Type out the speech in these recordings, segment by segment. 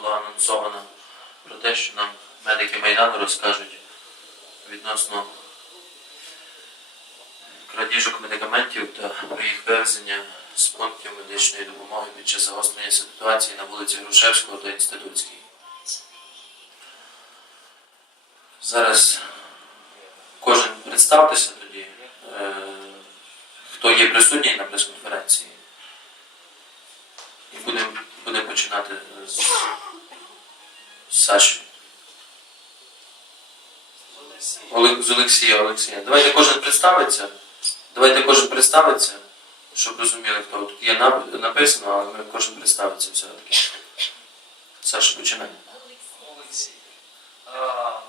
була анонсована про те, що нам медики Майдану розкажуть відносно крадіжок медикаментів та про їх вивезення з пунктів медичної допомоги під час загострення ситуації на вулиці Грушевського та Інститутській. Зараз кожен представтеся тоді, е, хто є присутній на прес-конференції. І будемо будемо починати з, з Саші. З Олексія, Олексія. Давайте кожен представиться. Давайте кожен представиться, щоб розуміли, хто тут є написано, але ми кожен представиться все-таки. Саша, починай. Олексій.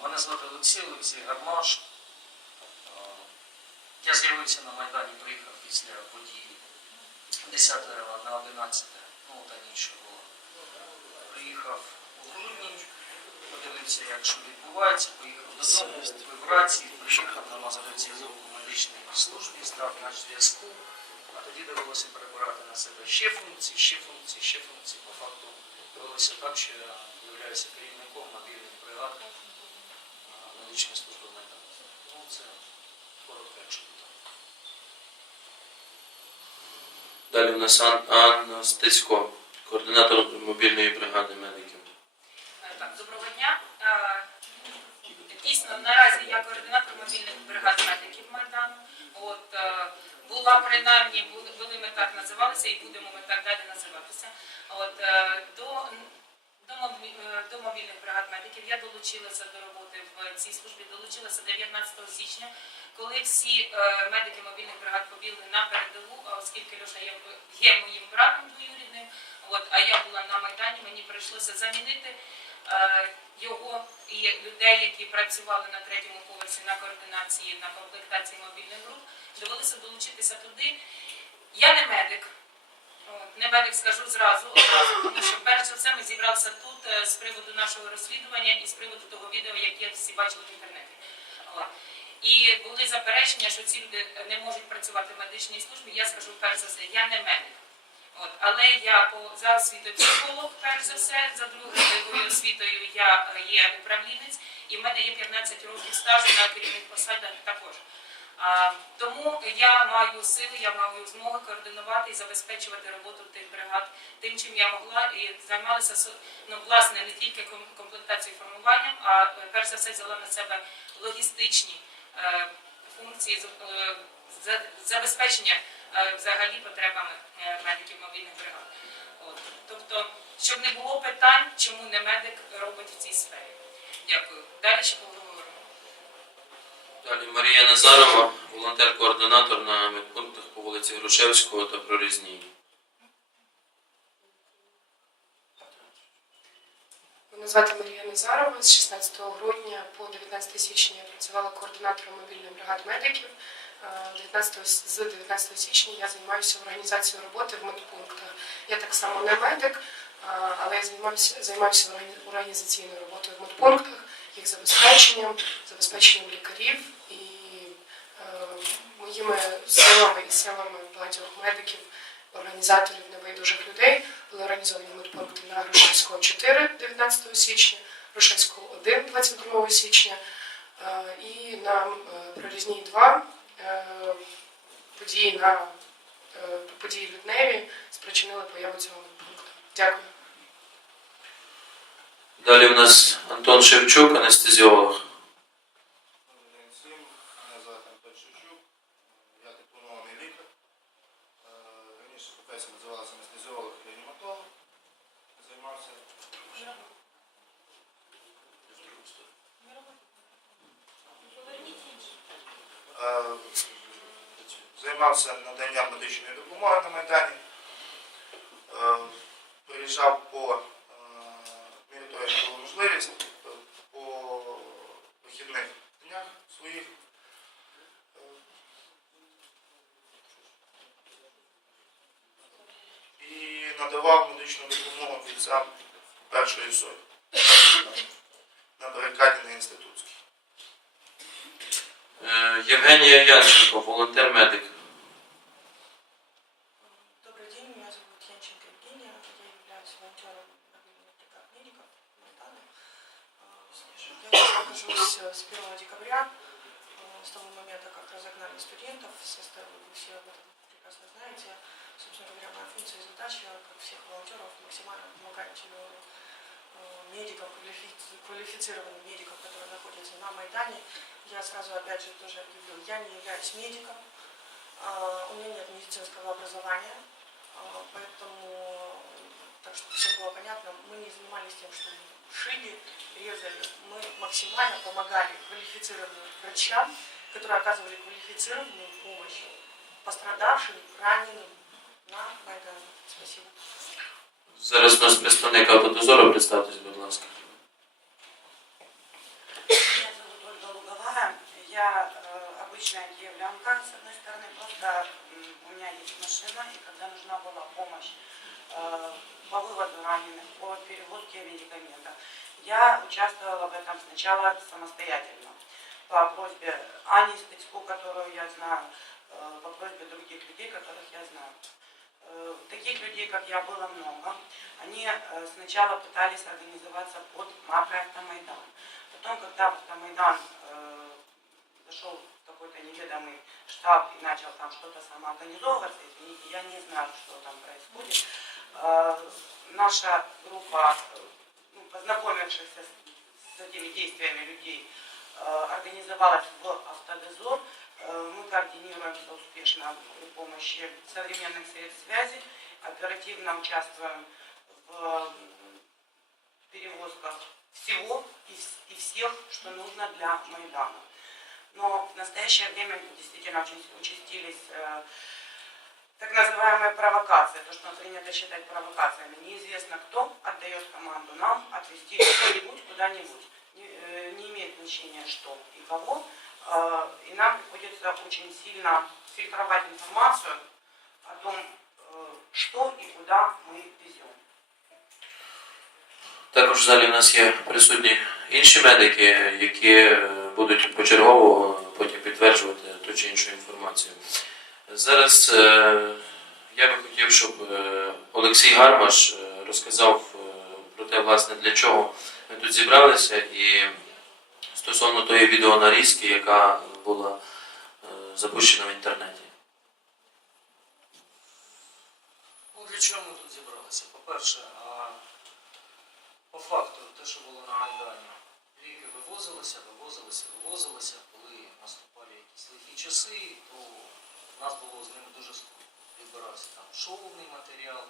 Мене звати Олексій, Олексій Гармаш. Я з'явився на Майдані, приїхав після події 10 на 11, ну та ніч було. Приїхав у грудні, подивився, як що відбувається, поїхав додому, вбив рації, приїхав на мозговий зв'язок у медичній службі, став на зв'язку, а тоді довелося перебирати на себе ще функції, ще функції, ще функції. По факту довелося так, що я являюся керівником мобільних бригад медичної служби Майдану. Ну, це коротко, якщо так. Далі в нас Анна Стецько, координатор мобільної бригади медиків. Е, Так, доброго дня. Е, Дійсно, наразі я координатор мобільних бригад медиків Майдану. От е, була принаймні, були, ми так називалися і будемо ми так далі називатися. От е, до, до, е, до мобільних бригад медиків я долучилася до роботи в цій службі, долучилася 19 січня, коли всі медики мобільних бригад побігли на передову, оскільки Льоша є, є моїм братом двоюрідним, от, а я була на Майдані, мені прийшлося замінити його і людей, які працювали на третьому поверсі на координації, на комплектації мобільних груп, довелося долучитися туди. Я не медик. Не медик скажу зразу, одразу, тому що перш за все ми зібралися тут е, з приводу нашого розслідування і з приводу того відео, яке всі бачили в інтернеті. І були заперечення, що ці люди не можуть працювати в медичній службі. Я скажу перш за все, я не медик. От, але я по за освітою психолог, перш за все, за другою освітою я е, є управлінець, і в мене є 15 років стажу на керівних посадах також. А, тому я маю сили, я маю змогу координувати і забезпечувати роботу тих бригад тим, чим я могла, і займалася ну, власне не тільки комплектацією формуванням, а е, перш за все взяла на себе логістичні е, функції е, забезпечення взагалі потребами е, медиків мобільних бригад. От. Тобто, щоб не було питань, чому не медик робить в цій сфері. Дякую. Далі ще поговоримо. Далі Марія Назарова, волонтер-координатор на медпунктах по вулиці Грушевського та Прорізній. Мене звати Марія Назарова. З 16 грудня по 19 січня я працювала координатором мобільних бригад медиків. Е, 19, с- з 19 січня я займаюся організацією роботи в медпунктах. Я так само не медик, але я займаюся, займаюся організаційною роботою в медпунктах, їх забезпеченням, забезпеченням лікарів і е, моїми силами і силами багатьох медиків, організаторів небайдужих людей були організовані медпункти на Грушевського 4 19 січня, Грушевського 1 22 січня е, і на е, Прорізній 2 е, події на е, події в Лютневі спричинили появу цього медпункту. Дякую. Далі в нас Антон Шевчук, анестезіолог. Займався наданням медичної допомоги на Майдані. Приїжджав по е, мірі того, як була можливість, по вихідних днях своїх. І надавав медичну допомогу бійцям першої сотні на барикаді на інститутській. Е, Євгенія Янченко, волонтер-медик. Добрый нахожусь э, с 1 декабря, э, с того момента, как разогнали студентов, со стороны, вы все об этом прекрасно знаете. Собственно говоря, моя функция и задача, как всех волонтеров, максимально помогать э, медикам, квалифи- квалифицированным медикам, которые находятся на Майдане. Я сразу, опять же, тоже объявлю, я не являюсь медиком, а, у меня нет медицинского образования, а, поэтому, так чтобы всем было понятно, мы не занимались тем, что мы шили, резали. Мы максимально помогали квалифицированным врачам, которые оказывали квалифицированную помощь пострадавшим, раненым на Майдане. Спасибо. Зараз у нас представник автодозору, представтесь, будь ласка. Меня зовут Ольга Луговая. Я э, обычная киевлянка, с одной стороны, просто м, у меня есть машина, и когда нужна была помощь э, по выводу раненых, по перевозке медикаментов, я участвовала в этом сначала самостоятельно. По просьбе Ани Стыцку, которую я знаю, э, по просьбе других людей, которых я знаю. Э, Таких людей, как я, было много. Они э, сначала пытались организоваться под макроавтомайдан. Потом, когда в Автомайдан э, зашел какой-то неведомый штаб и начал там что-то самоорганизовываться, извините, я не знаю, что там происходит, э, наша группа, э, познакомившихся с, этими действиями людей, э, организовалась в автодозор. Мы координируемся успешно при помощи современных средств связи, оперативно участвуем в перевозках всего и, вс- и всех, что нужно для Майдана. Но в настоящее время действительно очень участились э, так называемые провокации, то, что принято считать провокациями. Неизвестно, кто отдает команду нам отвести что-нибудь куда-нибудь. Не, э, не имеет значения, что и кого. Э, и нам приходится очень сильно фильтровать информацию о том, э, что и куда мы везем. Також в залі в нас є присутні інші медики, які е, будуть почергово потім підтверджувати ту чи іншу інформацію. Зараз е, я би хотів, щоб е, Олексій Гармаш е, розказав про те, власне, для чого ми тут зібралися, і стосовно тої відеонарізки, яка була запущена в інтернеті. Ну, для чого ми тут зібралися? По-перше, по факту, те, що було на Майдані, ліки вивозилися, вивозилися, вивозилися, коли наступали якісь лихі часи, то нас було з ними дуже складно. Відбирався там шовний матеріал,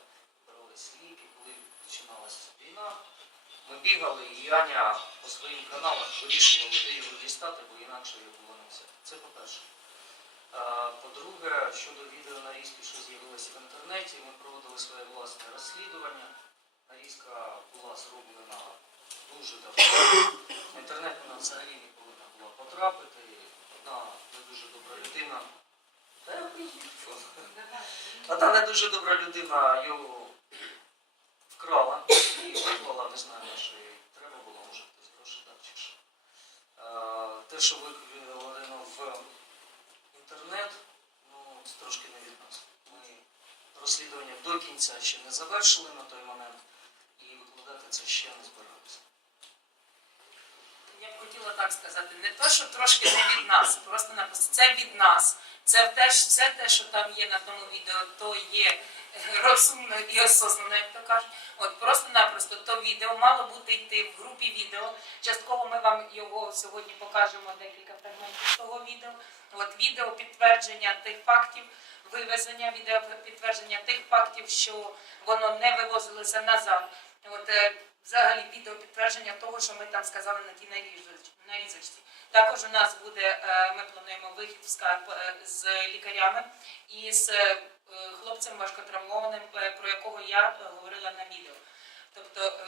відбирались ліки, коли починалася війна. Ми бігали, і Аня по своїм каналам вирішувала, де його дістати, бо інакше його було не взяти. Це по-перше. По-друге, щодо відео відеонарізки, що з'явилося в інтернеті, ми проводили своє власне розслідування. Нарізка була зроблена дуже давно. В інтернет вона взагалі не повинна була потрапити. Одна не дуже добра людина. Одна не дуже добра людина його вкрала і виклала, не знаю, на що їй треба було, може хтось гроші дав чи що. Е, Те, що викладено в інтернет, ну, це трошки не від нас. Ми розслідування до кінця ще не завершили на той момент і викладати це ще не так сказати, не то, що трошки не від нас, просто написано, це від нас. Це теж все те, що там є на тому відео, то є розумно і осознано, як то кажуть. От просто-напросто то відео мало бути йти в групі відео. Частково ми вам його сьогодні покажемо декілька фрагментів того відео. От відео підтвердження тих фактів, вивезення, відео підтвердження тих фактів, що воно не вивозилося назад. От е, взагалі відео підтвердження того, що ми там сказали на тій нарізоч- нарізочці. Також у нас буде, е, ми плануємо вихід в скарб е, з лікарями і з е, хлопцем важкотравмованим, про якого я говорила на відео. Тобто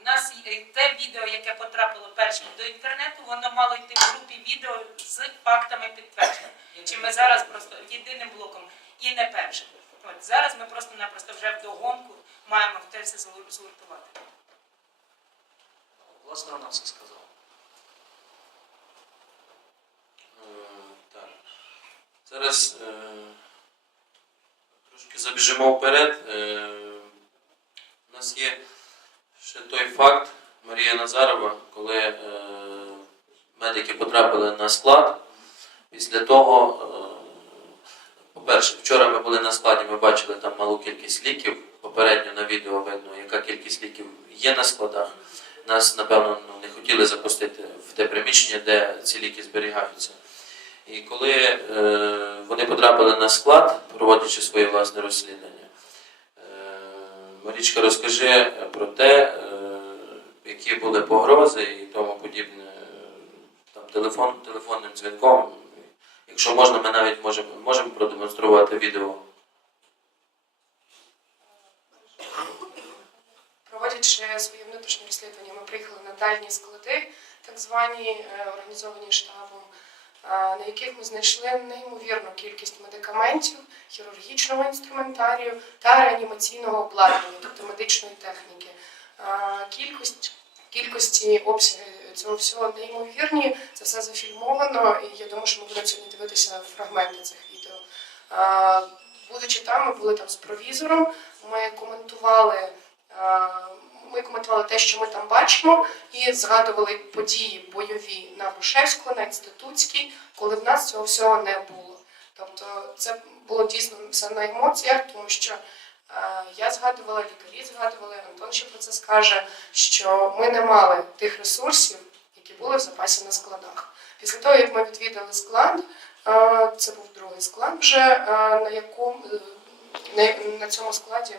у нас те відео, яке потрапило першим до інтернету, воно мало йти в групі відео з фактами підтвердження. Чи ми зараз просто єдиним блоком і не першим. От зараз ми просто-напросто вже вдогонку маємо в те все згуртувати. Власне, вона все сказала. Е, Так. Зараз е, трошки забіжимо вперед. Е, у нас є ще той факт, Марія Назарова, коли медики потрапили на склад, після того, по-перше, вчора ми були на складі, ми бачили там малу кількість ліків. Попередньо на відео видно, яка кількість ліків є на складах. Нас, напевно, ну, не хотіли запустити в те приміщення, де ці ліки зберігаються. І коли е, вони потрапили на склад, проводячи своє власне розслідування, е, Марічка, розкажи про те, е, які були погрози і тому подібне, там, телефон, телефонним дзвінком. Якщо можна, ми навіть можемо, можемо продемонструвати відео. Проводячи своє внутрішнє розслідування, ми приїхали на дальні склади, так звані е, організовані штабом, е, на яких ми знайшли неймовірну кількість медикаментів, хірургічного інструментарію та реанімаційного обладнання, тобто медичної техніки. Е, Кількість кількості обсяги цього всього неймовірні. Це все зафільмовано, і я думаю, що ми будемо сьогодні дивитися фрагменти цих відео. Будучи там, ми були там з провізором. Ми коментували, ми коментували те, що ми там бачимо, і згадували події бойові на Бушевську, на інститутській, коли в нас цього всього не було. Тобто це було дійсно все на емоціях, тому що е, я згадувала, лікарі згадували, Антон ще про це скаже, що ми не мали тих ресурсів, які були в запасі на складах. Після того, як ми відвідали склад, е, це був другий склад вже, е, на якому на, цьому складі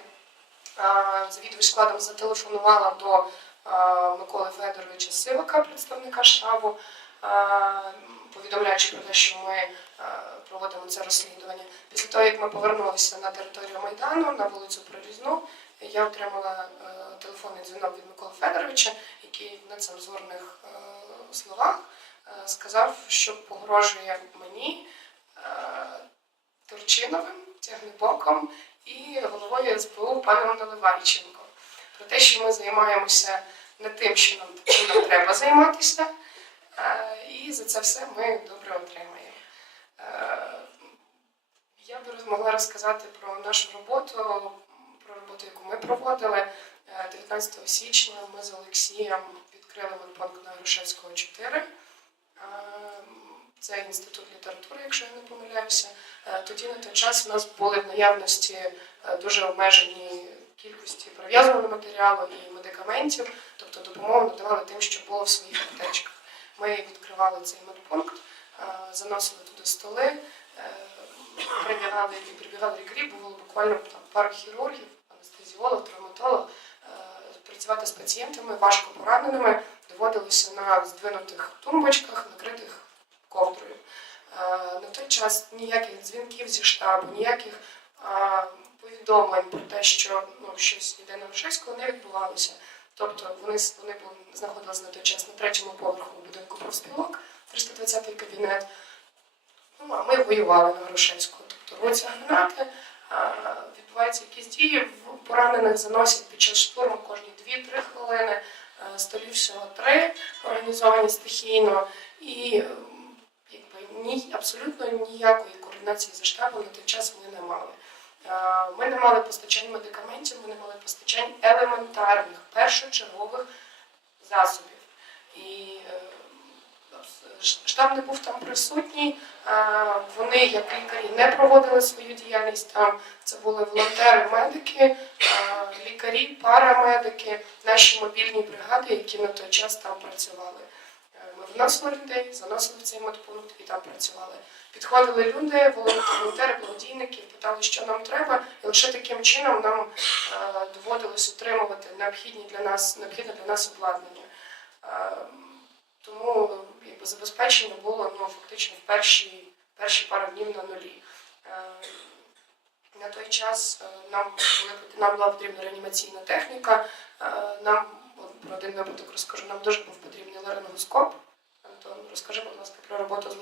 завідувач складом зателефонувала до е, Миколи Федоровича Сивака, представника штабу, е, повідомляючи про те, що ми е, проводимо це розслідування. Після того, як ми повернулися на територію Майдану, на вулицю Прорізну, я отримала е, телефонний дзвінок від Миколи Федоровича, який в нецензурних е, словах е, сказав, що погрожує мені е, Турчиновим, Тягнебоком і головою СБУ паном Наливайченко. Про те, що ми займаємося не тим, що нам, чим нам треба займатися, е, і за це все ми добре отримаємо. Е, Я би могла розказати про нашу роботу, про роботу, яку ми проводили. Е, 19 січня ми з Олексієм відкрили медпункт на Грушевського 4. Це інститут літератури, якщо я не помиляюся. Е, Тоді на той час у нас були в наявності е, дуже обмежені кількості прив'язаного матеріалу і медикаментів, тобто допомогу надавали тим, що було в своїх аптечках. Ми відкривали цей медпункт, е, заносили туди столи, прибігали і прибігали лікарі, було буквально там пару хірургів, анестезіолог, травматолог. Працювати з пацієнтами важко пораненими доводилося на здвинутих тумбочках, накритих ковдрою. Е, На той час ніяких дзвінків зі штабу, ніяких е, повідомлень про те, що ну, щось йде на Грушевського, не відбувалося. Тобто вони, вони знаходилися на той час на третьому поверху будинку профспілок, 320-й кабінет. Ну, а ми воювали на Грушевського. Тобто рвуться гранати, відбуваються якісь дії, поранених заносять під час штурму кожні 2-3 хвилини, столів всього три, організовані стихійно. І ем, ні, абсолютно ніякої координації за штабом на той час ми не мали. Е, Ми не мали постачань медикаментів, ми не мали постачань елементарних, першочергових засобів. І е, штаб не був там присутній. Е, Вони, як лікарі, не проводили свою діяльність там. Це були волонтери, медики, лікарі, парамедики, наші мобільні бригади, які на той час там працювали. Е, Ми вносили людей, заносили в цей медпункт і там працювали. Підходили люди, волонтери, благодійники, питали, що нам треба, і лише таким чином нам е, доводилось отримувати необхідні для нас необхідне для нас обладнання. Е, тому якби, забезпечення було ну, фактично в перші, перші пару днів на нулі. Е, на той час нам, нам була потрібна реанімаційна техніка. Нам про один випадок розкажу, нам дуже був потрібний ларингоскоп. Антон, розкажи, будь ласка, про роботу з